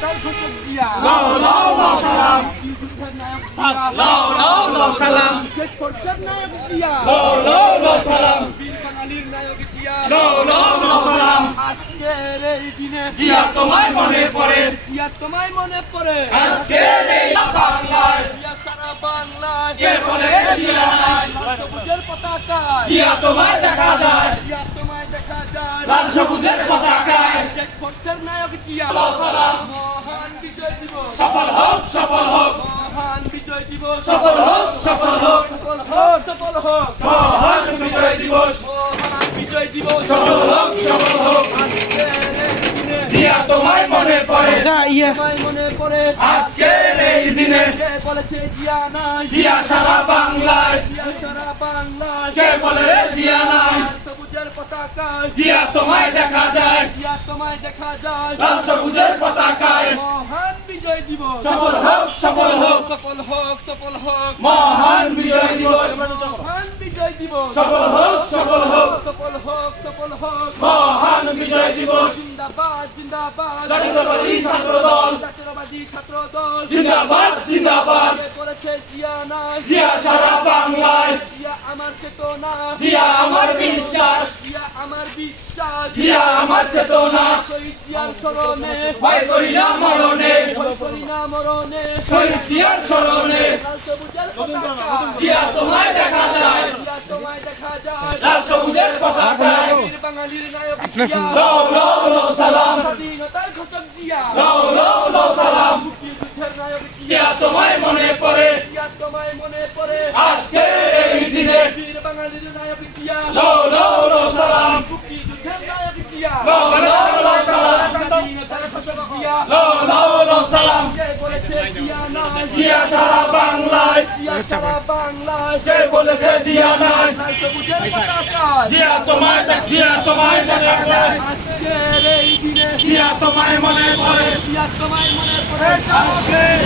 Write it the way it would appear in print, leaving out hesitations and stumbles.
স্বাধীনতার ঘোষক জিয়া লাও লাও লাও সালাম, মুক্তিযুদ্ধের নায়ক জিয়া লাও লাও লাও সালাম, শেখ ফরজাদ নায়ক জিয়া লাও লাও লাও সালাম, বীর বাঙালির নায়ক জিয়া লাও লাও লাও সালাম। আজকের এই দিনে জিয়া তোমায় মনে পড়ে, জিয়া তোমায় মনে পড়ে আজকের এই বাংলায় জিয়া সারা বাংলায় কে বলে জিয়া নাই? লাল সবুজের পতাকা জিয়া তোমায় দেখা যায়, জিয়া তোমায় দেখা যায় লাল সবুজের পতাকায়। শেখ ফরজাদ নায়ক জিয়া লাও সালাম, মহান বিজয় দিবস সফল হোক সফল হোক, মহান বিজয় দিবস সফল হোক সফল হোক, সফল হোক সফল হোক মহান বিজয় দিবস, মহান বিজয় দিবস সফল হোক সফল হোক। আজকের এই দিনে জিয়া তোমায় মনে পড়ে, তোমায় মনে পড়ে আজকের এই দিনে কে বলেছে জিয়া নাই জিয়া সারা বাংলায়, জিয়া সারা বাংলায় কে বলে রে জিয়া নাই? লাল সবুজের পতাকায় জিয়া তোমায় দেখা যায়, জিয়া তোমায় দেখা যায় লাল সবুজের পতাকায়। মহান বিজয় দিবস সফল হোক সফল হোক, সফল হোক সফল হোক মহান বিজয় দিবস, মহান বিজয় দিবস সফল হোক সফল হোক, সফল হোক সফল হোক মহান বিজয় দিবস। জিন্দাবাদ জিন্দাবাদ জাতীয়তাবাদী ছাত্র দল, জাতীয়তাবাদী ছাত্র দল জিন্দাবাদ জিন্দাবাদ। কে করেছে জিয়া নাই জিয়া সারা বাংলায়, জিয়া আমার চেতনা জিয়া আমার বিশ্বাস, জিয়া আমার বিশ্বাস জিয়া আমার চেতনা। শহীদ জিয়ার স্মরণে ভয় করি না মরণে, ভয় করি না মরণে শহীদ জিয়ার স্মরণে। লাল সবুজের পতাকা জিয়া তোমায় দেখা যায়, জিয়া তোমায় দেখা যায় লাল সবুজের পতাকায়। বীর বাঙালির নায়ক জিয়া লাও লাও লাও সালাম, স্বাধীনতার ঘোষক জিয়া লাও লাও লাও সালাম। মুক্তিযুদ্ধের নায়ক জিয়া জিয়া তোমায় মনে পড়ে, জিয়া তোমায় মনে পড়ে আজকের এই দিনে বীর বাঙালির নায়ক জিয়া লাও লাও লাও সালাম, মুক্তিযুদ্ধের নায়ক জিয়া লাও লাও লাও সালাম, স্বাধীনতার ঘোষক জিয়া লাও লাও লাও সালাম। কে বলেছে জিয়া নাই জিয়া সারা বাংলায়, জিয়া সারা বাংলায় কে বলেছে জিয়া নাই? লাল সবুজের পতাকা জিয়া তোমায় জিয়া তোমায় দেখা যায়, আজকের এই দিনে জিয়া তোমায় মনে পড়ে, জিয়া তোমায় মনে পড়ে আজকের